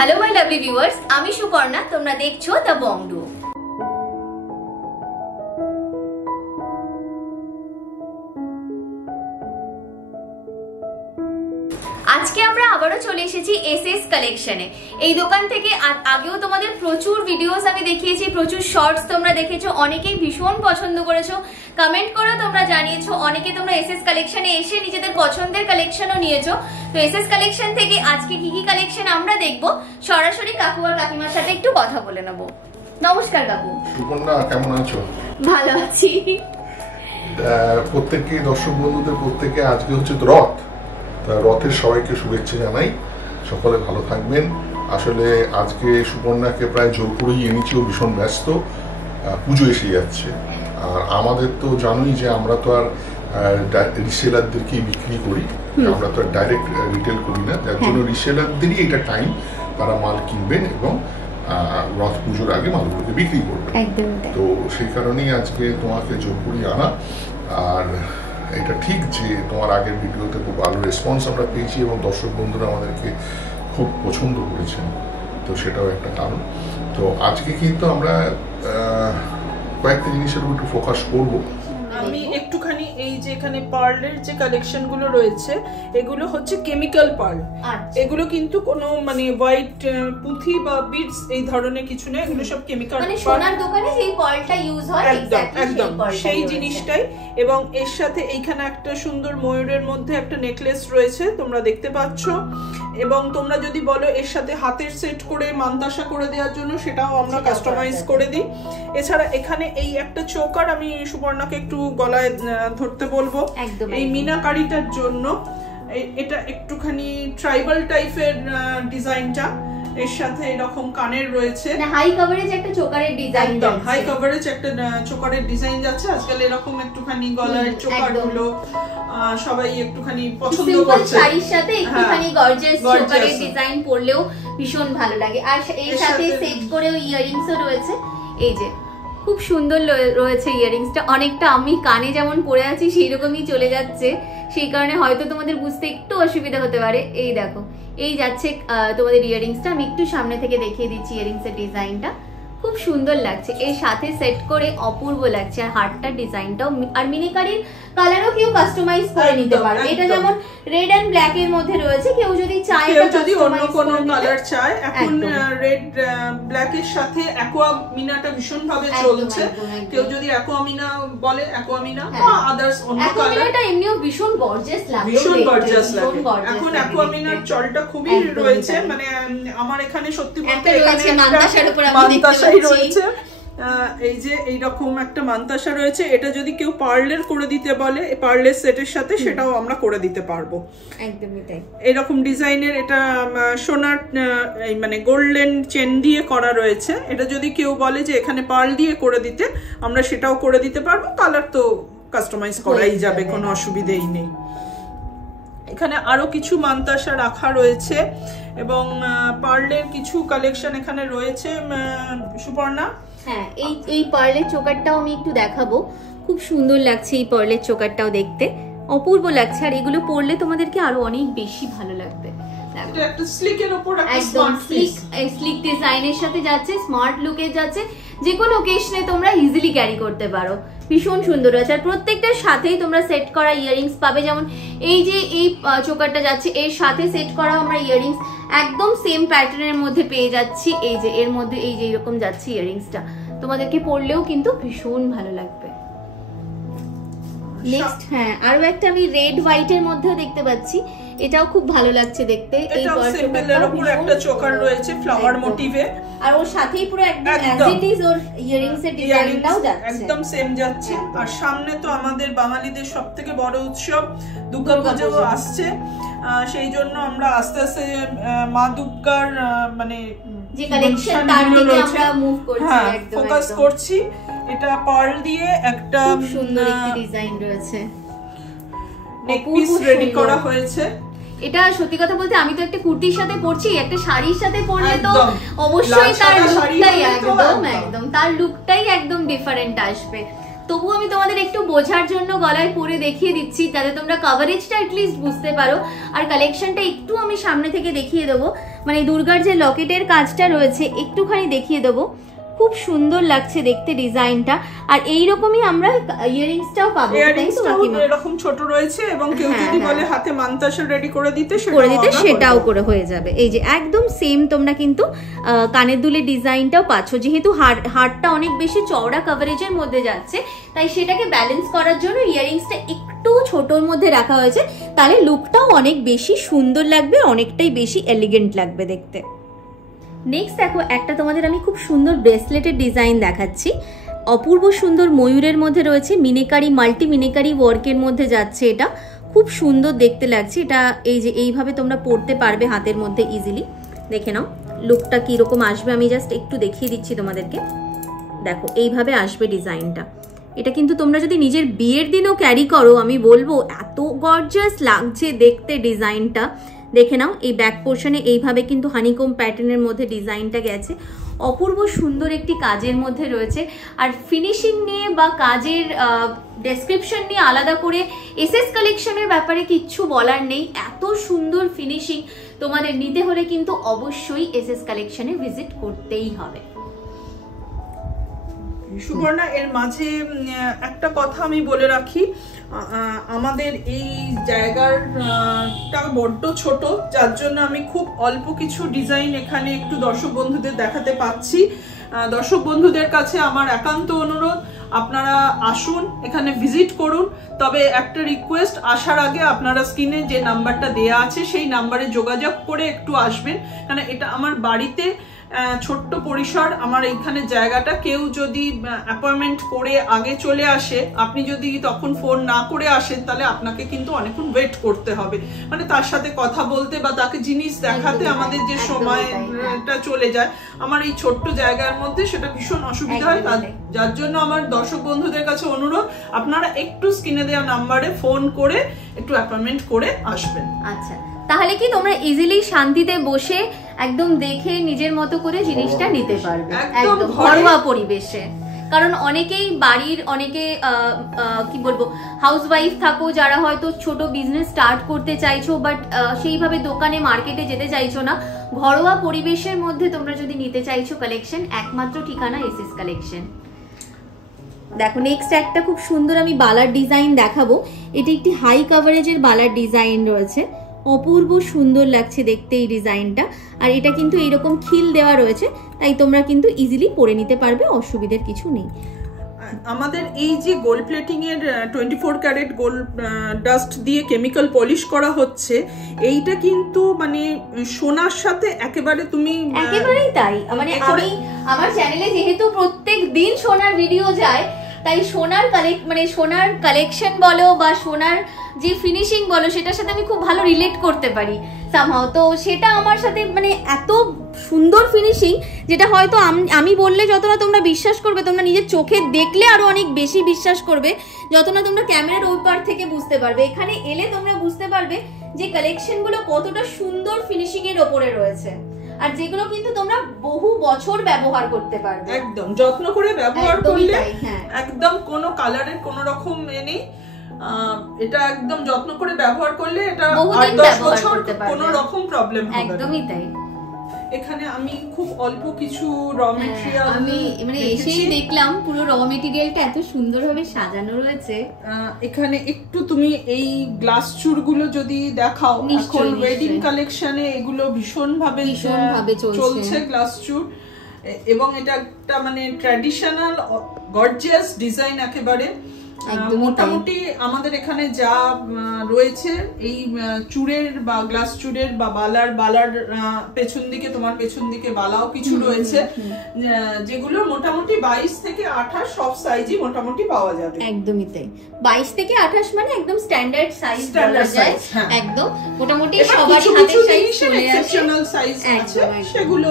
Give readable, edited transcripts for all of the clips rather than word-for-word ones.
Hello my lovely viewers, আমি সুপর্ণা, তোমরা দেখছো দ্য বংডু। আজকে আমরা আবারও চলে এসেছি এসএস কালেকশনে। এই দোকান থেকে আগেও তোমাদের প্রচুর ভিডিওস আমি দেখিয়েছি, প্রচুর শর্টস তোমরা দেখেছো, অনেকেই ভীষণ পছন্দ করেছো, কমেন্ট করেও তোমরা জানিয়েছো, অনেকে তোমরা এসএস কালেকশনে এসে নিজেদের পছন্দের কালেকশনও নিয়েছো। তো এসএস কালেকশন থেকে আজকে কি কি কালেকশন আমরা দেখবো, সরাসরি কাকু আর কাকিমার সাথে একটু কথা বলে নেবো। নমস্কার কাকু। সুপর্ণা, কেমন আছো? ভালো আছি। প্রত্যেককে দর্শক বন্ধুদের প্রত্যেকে আজকে হচ্ছে রথ, রথের সবাইকে শুভেচ্ছা জানাই, সকলে ভালো থাকবেন। আসলে আজকে সুপর্ণাকে প্রায় জোর করেই এনেছি, ও ভীষণ ব্যস্ত, পুজো এসে যাচ্ছে। আর আমাদের তো জানোই যে আমরা তো আর রিসেলারদেরকেই বিক্রি করি, আমরা তো আর ডাইরেক্ট রিটেল করি না, যার জন্য রিসেলারদেরই এটা টাইম, তারা মাল কিনবেন এবং রথ পুজোর আগে মালগুলোকে বিক্রি করবেন। তো সেই কারণেই আজকে তোমাকে জোর করে আনা। আর এটা ঠিক যে তোমার আগের ভিডিওতে খুব ভালো রেসপন্স আমরা পেয়েছি এবং দর্শক বন্ধুরা আমাদেরকে খুব পছন্দ করেছেন, তো সেটাও একটা কারণ। তো আজকে কিন্তু আমরা কয়েকটা জিনিসের উপর একটু ফোকাস করব। আমি একটুখানি এই যে এখানে পার্লের যে কালেকশন গুলো রয়েছে, এগুলো হচ্ছে কেমিক্যাল পার্ল। এগুলো কিন্তু কোনো মানে হোয়াইট পুঁথি বা বিডস এই ধরনের কিছু না, এগুলো সব কেমিক্যাল, মানে সোনার দোকানে যেই পার্লটা ইউজ হয় একদম সেই জিনিসটাই। এবং এর সাথে এইখানে একটা সুন্দর ময়ূরের মধ্যে একটা নেকলেস রয়েছে, তোমরা দেখতে পাচ্ছ। এবং তোমরা যদি বলো এর সাথে হাতের সেট করে মান্তাসা করে দেওয়ার জন্য, সেটাও আমরা কাস্টমাইজ করে দিই। এছাড়া এখানে এই একটা চোকার আমি সুবর্ণাকে একটু গলায় ধরতে বলবো, এই মিনাকারিটার জন্য। এটা একটুখানি ট্রাইবাল টাইপের ডিজাইনটা, এর সাথে এরকম কানের রয়েছে, হাই কভারেজ একটা চোকারের ডিজাইন, একদম হাই কভারেজ একটা চোকারের ডিজাইন যাচ্ছে। আজকাল এরকম একটুখানি গলার চোকার গুলো সবাই একটুখানি পছন্দ করছে, শাড়ির সাথে একটুখানি গর্জিয়াস চোকারের ডিজাইন পরলেও ভীষণ ভালো লাগে। আর এর সাথে সেট করেও ইয়ারিংসও রয়েছে, এই যে খুব সুন্দর রয়েছে ইয়ারিংসটা, অনেকটা আমি কানে যেমন পরে আছি সেই রকমই চলে যাচ্ছে, সেই কারণে হয়তো তোমাদের বুঝতে একটু অসুবিধা হতে পারে। এই দেখো, এই যাচ্ছে তোমাদের ইয়ারিংসটা, আমি একটু সামনে থেকে দেখিয়ে দিচ্ছি ইয়ারিংসের ডিজাইনটা, খুব সুন্দর লাগছে, এর সাথে সেট করে অপূর্ব লাগছে। আর হার্টটার ডিজাইনটাও, আর মিনিকারির কালারও কেউ কাস্টমাইজ করে নিতে পারবে। এটা যেমন রেড এন্ড ব্ল্যাক এর মধ্যে রয়েছে, কেউ যদি চায়, কেউ যদি অন্য কোনো কালার চায়, এখন রেড ব্ল্যাক এর সাথে অ্যাকোয়া মিনাটা ভীষণ ভাবে চলছে, কেউ যদি অ্যাকোয়া মিনা বলে অ্যাকোয়া মিনা বা আদার্স অন্য কালার, এটা এমনিও ভীষণ গর্জিয়াস লাগে, ভীষণ গর্জিয়াস লাগে। এখন অ্যাকোয়া মিনার চলটা খুবই রয়েছে, মানে আমার এখানে সত্যি বলতে এখানে মান্তাসার উপর আমি দেখতে রয়েছে, এই যে এইরকম একটা মান্তাসা রয়েছে। এটা যদি কেউ পার্লের করে দিতে বলে, পার্লের সেটের সাথে, সেটাও আমরা করে দিতে পারবো, একদমই তাই। এরকম ডিজাইনের এটা সোনার মানে গোল্ডেন চেন দিয়ে করা রয়েছে। এটা যদি কেউ বলে যে এখানে পার্ল দিয়ে করে দিতে, আমরা সেটাও করে দিতে পারবো, কালার তো কাস্টমাইজ করাই যাবে, কোনো অসুবিধেই নেই। এখানে আরো কিছু মান্তাসা রাখা রয়েছে এবং পার্লের কিছু কালেকশন এখানে রয়েছে। সুপর্ণা, হ্যাঁ, এই পার্লের চোকারটাও আমি একটু দেখাবো, খুব সুন্দর লাগছে এই পার্লের চোকারটাও, দেখতে অপূর্ব লাগছে। আর এগুলো পরলে তোমাদেরকে আরো অনেক বেশি ভালো লাগবে। এটা একটা স্লিকের উপর একটা একদম স্লিক ডিজাইনের সাথে যাচ্ছে, স্মার্ট লুকে যাচ্ছে, যে কোনো ওকেশনে তোমরা ইজিলি ক্যারি করতে পারো, ভীষণ সুন্দর আছে। আর প্রত্যেকটার সাথেই তোমরা সেট করা ইয়ারিংস পাবে, যেমন এই যে এই চোকারটা যাচ্ছে, এর সাথে সেট করা আমরা ইয়ারিংস একদম সেম প্যাটার্নের মধ্যে পেয়ে যাচ্ছি। এই যে এর মধ্যে এই যে এরকম যাচ্ছে ইয়ারিংসটা, তোমাদেরকে পরলেও কিন্তু ভীষণ ভালো লাগবে। নেক্সট, হ্যাঁ, আরো একটা আমি রেড হোয়াইট এর মধ্যেও দেখতে পাচ্ছি, এটাও খুব ভালো লাগছে দেখতে। এই সিম্পলের উপর একটা চোকার রয়েছে ফ্লাওয়ার মোটিভে, আর ওর সাথেই পুরো একদম as it is or earrings এর ডিজাইনটাও যাচ্ছে, একদম সেম যাচ্ছে। আর সামনে তো আমাদের বাঙালিদের সবথেকে বড় উৎসব দুর্গাপূজা আসছে, সেই জন্য আমরা আস্তে আস্তে মা দুর্গার মানে যে কালেকশন তার দিকে আমরা মুভ করছি, একদম ফোকাস করছি। এটা পার্ল দিয়ে একটা সুন্দর একটি ডিজাইন রয়েছে, নেক পিস রেডি করা হয়েছে। এটা সত্যি কথা বলতে আমি তো একটা কুর্তির সাথে পরছি, একটা শাড়ির সাথে পরলে তো অবশ্যই তার লুকটাই একদম তার লুকটাই একদম ডিফারেন্ট আসবে। তবু আমি তোমাদের একটু বোঝার জন্য গলায় পরে দেখিয়ে দিচ্ছি, যাতে তোমরা কভারেজটা এটলিস্ট বুঝতে পারো। আর কালেকশনটা একটু আমি সামনে থেকে দেখিয়ে দেবো। মানে দুর্গার যে লকেটের কাজটা রয়েছে একটুখানি দেখিয়ে দেবো, খুব সুন্দর লাগছে দেখতে ডিজাইনটা। আর এইরকমই আমরা ইয়ারিংসটাও পাবো, এরকম ছোট রয়েছে এবং কেউ যদি বলে হাতে মানতাসা রেডি করে দিতে সেটাও করে হয়ে যাবে। এই যে একদম সেম তোমরা কিন্তু কানের দুলের ডিজাইনটাও পাচ্ছ। যেহেতু হারটা অনেক বেশি চওড়া কভারেজের মধ্যে যাচ্ছে, তাই সেটাকে ব্যালেন্স করার জন্য ইয়ারিংসটা একটু ছোটর মধ্যে রাখা হয়েছে, তাহলে লুকটাও অনেক বেশি সুন্দর লাগবে, অনেকটাই বেশি এলিগেন্ট লাগবে দেখতে। নেক্সট দেখো, একটা তোমাদের আমি খুব সুন্দর ব্রেসলেটের ডিজাইন দেখাচ্ছি। অপূর্ব সুন্দর ময়ূরের মধ্যে রয়েছে, মিনেকারি মাল্টি মিনেকারি ওয়ার্কের মধ্যে যাচ্ছে, এটা খুব সুন্দর দেখতে লাগছে। এটা এই যে এইভাবে তোমরা পরতে পারবে হাতের মধ্যে ইজিলি। দেখে নাও লুকটা কিরকম আসবে, আমি জাস্ট একটু দেখিয়ে দিচ্ছি তোমাদেরকে। দেখো এইভাবে আসবে ডিজাইনটা। এটা কিন্তু তোমরা যদি নিজের বিয়ের দিনও ক্যারি করো, আমি বলবো এত গর্জিয়াস লাগছে দেখতে ডিজাইনটা। দেখে নাও এই ব্যাক পোর্শনে এইভাবে কিন্তু হানিকম প্যাটার্নের মধ্যে ডিজাইনটা গেছে, অপূর্ব সুন্দর একটি কাজের মধ্যে রয়েছে। আর ফিনিশিং নিয়ে বা কাজের ডেসক্রিপশন নিয়ে আলাদা করে এসএস কালেকশনের ব্যাপারে কিচ্ছু বলার নেই। এত সুন্দর ফিনিশিং তোমাদের নিতে হলে কিন্তু অবশ্যই এসএস কালেকশনে ভিজিট করতেই হবে। সুবর্ণা, এর মাঝে একটা কথা আমি বলে রাখি, আমাদের এই জায়গাটা বড্ড ছোট, যার জন্য আমি খুব অল্প কিছু ডিজাইন এখানে একটু দর্শক বন্ধুদের দেখাতে পাচ্ছি। দর্শক বন্ধুদের কাছে আমার একান্ত অনুরোধ, আপনারা আসুন, এখানে ভিজিট করুন। তবে একটা রিকোয়েস্ট, আসার আগে আপনারা স্ক্রিনে যে নাম্বারটা দেয়া আছে সেই নাম্বারে যোগাযোগ করে একটু আসবেন, কারণ এটা আমার বাড়িতে ছোট্ট পরিসর, আমার এইখানে জায়গাটা। কেউ যদি অ্যাপয়েন্টমেন্ট করে আগে চলে আসে, আপনি যদি তখন ফোন না করে আসেন, তাহলে আপনাকে কিন্তু অনেকক্ষণ ওয়েট করতে হবে, মানে তার সাথে কথা বলতে বা তাকে জিনিস দেখাতে আমাদের যে সময়টা চলে যায়, আমার এই ছোট্ট জায়গার মধ্যে সেটা ভীষণ অসুবিধা হয়। যার জন্য আমার দর্শক বন্ধুদের কাছে অনুরোধ, আপনারা একটু স্ক্রিনে দেওয়া নাম্বারে ফোন করে একটু অ্যাপয়েন্টমেন্ট করে আসবেন। আচ্ছা, তাহলে কি তোমরা ইজিলি শান্তিতে বসে একদম দেখে নিজের মতো করে জিনিসটা নিতে পারবে, একদম ঘরোয়া পরিবেশে। কারণ অনেকেই বাড়ির অনেকে কি বলবো হাউসওয়াইফ থাকো, যারা হয়তো ছোট বিজনেস স্টার্ট করতে চাইছো, বাট সেইভাবে দোকানে মার্কেটে যেতে চাইছো না, ঘরোয়া পরিবেশের মধ্যে তোমরা যদি নিতে চাইছো কালেকশন, একমাত্র ঠিকানা এসএস কালেকশন। দেখো নেক্সট একটা খুব সুন্দর আমি বালার ডিজাইন দেখাবো। এটি একটি হাই কভারেজের বালার ডিজাইন রয়েছে, অপূর্ব সুন্দর লাগছে দেখতে এই ডিজাইনটা। আর এটা কিন্তু এইরকম খিল দেওয়া রয়েছে, তাই তোমরা কিন্তু ইজিলি পরে নিতে পারবে, অসুবিধার কিছু নেই। আমাদের এই যে গোল্ড প্লেটিং এর 24 ক্যারেট গোল্ড ডাস্ট দিয়ে কেমিক্যাল পলিশ করা হচ্ছে, এইটা কিন্তু মানে সোনার সাথে একেবারে তুমি একেবারেই তাই। মানে আমি আমার চ্যানেলে যেহেতু প্রত্যেক দিন সোনার ভিডিও যায়, তাই সোনার সোনার কালেকশন বলো বা সোনার যে ফিনিশিং বলো, সেটার সাথে আমি খুব ভালো রিলেট করতে পারি সামহাও। তো সেটা আমার সাথে মানে এত সুন্দর ফিনিশিং, যেটা হয়তো আমি বললে যতটা তোমরা বিশ্বাস করবে, তোমরা নিজের চোখে দেখলে আরো অনেক বেশি বিশ্বাস করবে, যত না তোমরা ক্যামেরার ওই পার থেকে বুঝতে পারবে। এখানে এলে তোমরা বুঝতে পারবে যে কালেকশন গুলো কতটা সুন্দর ফিনিশিং এর ওপরে রয়েছে, আর যেগুলো কিন্তু তোমরা বহু বছর ব্যবহার করতে পারবে, একদম যত্ন করে ব্যবহার করলে। একদম কোনো কালারের কোনো রকম নেই, এটা একদম যত্ন করে ব্যবহার করলে এটা 8-10 বছর কোনো রকম প্রবলেম হবে না। একদমই তাই। এখানে আমি খুব অল্প কিছু র মেটেরিয়াল, আমি মানে এসেই দেখলাম পুরো র মেটেরিয়ালটা এত সুন্দরভাবে সাজানো রয়েছে। এখানে একটু তুমি এই গ্লাস চুড়গুলো যদি দেখাও, এখন ওয়েডিং কালেকশনে এগুলো ভীষণ ভাবে চলছে গ্লাস চুড়, এবং এটা একটা মানে ট্র্যাডিশনাল গর্জিয়াস ডিজাইন একেবারে। মোটামুটি আমাদের এখানে যা রয়েছে এই চূড়ের বা গ্লাস চূড়ের বা বালার পেছন দিকে, তোমার পেছন দিকে বালাও কিছু রয়েছে, যেগুলো মোটামুটি 22 থেকে 28 সব সাইজই মোটামুটি পাওয়া যাবে। একদমই তাই, 22 থেকে 28 মানে একদম স্ট্যান্ডার্ড সাইজ বলা যায়। একদম মোটামুটি সবারই হাতের সাইজ চলে আসে, এক্সেপশনাল সাইজ আছে, সেগুলো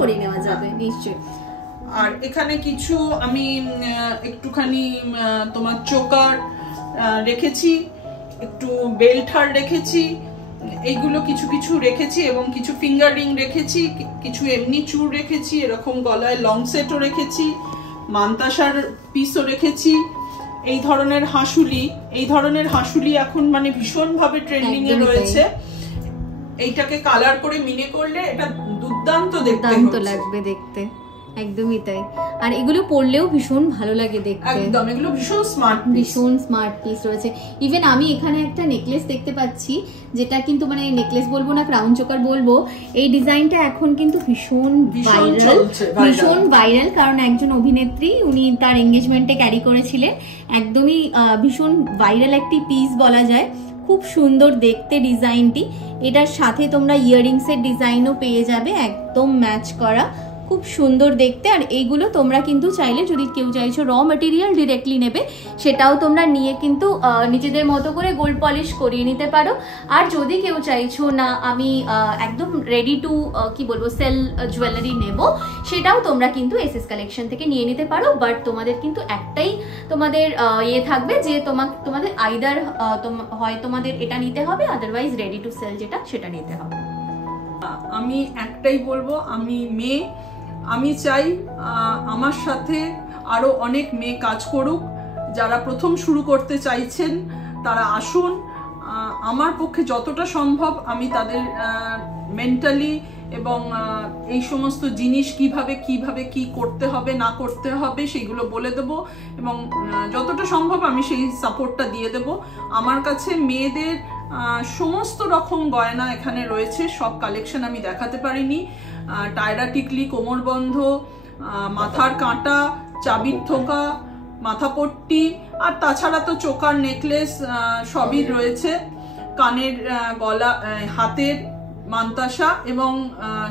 পরে নেওয়া যাবে নিশ্চয়ই। আর এখানে কিছু আমি একটুখানি তোমার চোকার রেখেছি, একটু বেল্ট হার রেখেছি, এইগুলো কিছু কিছু রেখেছি, এবং কিছু ফিঙ্গার রিং রেখেছি, কিছু এমনি চূড় রেখেছি, এরকম গলায় লং সেটও রেখেছি, মান্তাসার পিসও রেখেছি। এই ধরনের হাঁসুলি এখন মানে ভীষণ ভাবে ট্রেন্ডিং এ রয়েছে। এইটাকে কালার করে মিনে করলে এটা দুর্দান্ত লাগবে দেখতে, একদমই তাই। আর এগুলো পরলেও ভীষণ ভালো লাগে দেখতে, একদম এগুলো ভীষণ স্মার্ট পিস রয়েছে। ইভেন আমি এখানে একটা নেকলেস দেখতে পাচ্ছি, যেটা কিন্তু মানে নেকলেস বলবো না, ক্রাউন চোকার বলবো। এই ডিজাইনটা এখন কিন্তু ভীষণ ভাইরাল, কারণ একজন অভিনেত্রী উনি তার এঙ্গেজমেন্টে ক্যারি করেছিলেন। একদমই ভীষণ ভাইরাল একটি পিস বলা যায়, খুব সুন্দর দেখতে ডিজাইনটি। এটার সাথে তোমরা ইয়াররিংসের ডিজাইনও পেয়ে যাবে, একদম ম্যাচ করা, খুব সুন্দর দেখতে। আর এইগুলো তোমরা কিন্তু চাইলে, যদি কেউ চাইছো র মেটেরিয়াল ডিরেক্টলি নেবে, সেটাও তোমরা নিয়ে কিন্তু নিজেদের মতো করে গোল্ড পলিশ করিয়ে নিতে পারো। আর যদি কেউ চাইছো না আমি একদম রেডি টু কি বলবো সেল জুয়েলারি নেব, সেটাও তোমরা কিন্তু এসএস কালেকশন থেকে নিয়ে নিতে পারো। বাট তোমাদের কিন্তু একটাই তোমাদের থাকবে যে তোমাদের আইদার হয় তোমাদের এটা নিতে হবে, আদারওয়াইজ রেডি টু সেল যেটা সেটা নিতে হবে। আমি একটাই বলবো, আমি মেয়ে, আমি চাই আমার সাথে আরো অনেক মেয়ে কাজ করুক। যারা প্রথম শুরু করতে চাইছেন তারা আসুন, আমার পক্ষে যতটা সম্ভব আমি তাদের মেন্টালি এবং এই সমস্ত জিনিস কিভাবে কি করতে হবে না করতে হবে সেগুলো বলে দেব, এবং যতটা সম্ভব আমি সেই সাপোর্টটা দিয়ে দেব। আমার কাছে মেয়েদের সমস্ত রকম গয়না এখানে রয়েছে, সব কালেকশন আমি দেখাতে পারিনি। টায়রা টিকলি, কোমরবন্ধ, মাথার কাঁটা, চাবির থোকা, মাথাপট্টি, আর তাছাড়া তো চোকার নেকলেস সবই রয়েছে, কানের গলা, হাতের মান্তাসা, এবং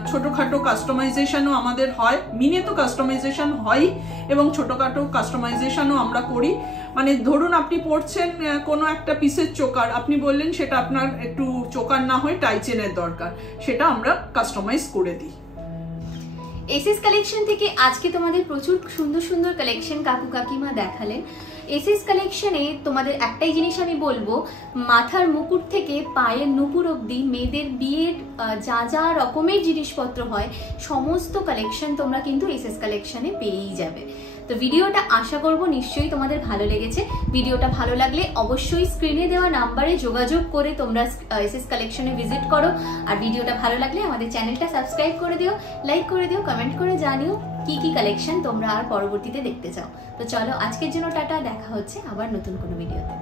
ছোটখাটো কাস্টমাইজেশনও আমাদের হয়। মিনে তো কাস্টমাইজেশন হয় এবং ছোটখাটো কাস্টমাইজেশনও আমরা করি। মানে ধরুন আপনি পড়ছেন কোনো একটা পিসের চোকার, আপনি বললেন সেটা আপনার একটু চোকার না হয় টাই চেনের দরকার, সেটা আমরা কাস্টমাইজ করে দিই। এসএস কালেকশন থেকে আজকে তোমাদের প্রচুর সুন্দর সুন্দর কালেকশন কাকু কাকিমা দেখালেন। এসএস কালেকশনে তোমাদের একটাই জিনিস আমি বলবো, মাথার মুকুট থেকে পায়ের নুপুর অবধি মেয়েদের বিয়ের যা যা রকমের জিনিসপত্র হয় সমস্ত কালেকশন তোমরা কিন্তু এসএস কালেকশনে পেয়েই যাবে। তো ভিডিওটা আশা করব নিশ্চয়ই তোমাদের ভালো লেগেছে। ভিডিওটা ভালো লাগলে অবশ্যই স্ক্রিনে দেওয়া নাম্বারে যোগাযোগ করে তোমরা এসএস কালেকশনে ভিজিট করো। আর ভিডিওটা ভালো লাগলে আমাদের চ্যানেলটা সাবস্ক্রাইব করে দিও, লাইক করে দিও, কমেন্ট করে জানিও কি কালেকশন তোমরা আর পরবর্তীতে দেখতে চাও। তো চলো আজকের জন্য টাটা, দেখা হচ্ছে আবার নতুন কোনো ভিডিওতে।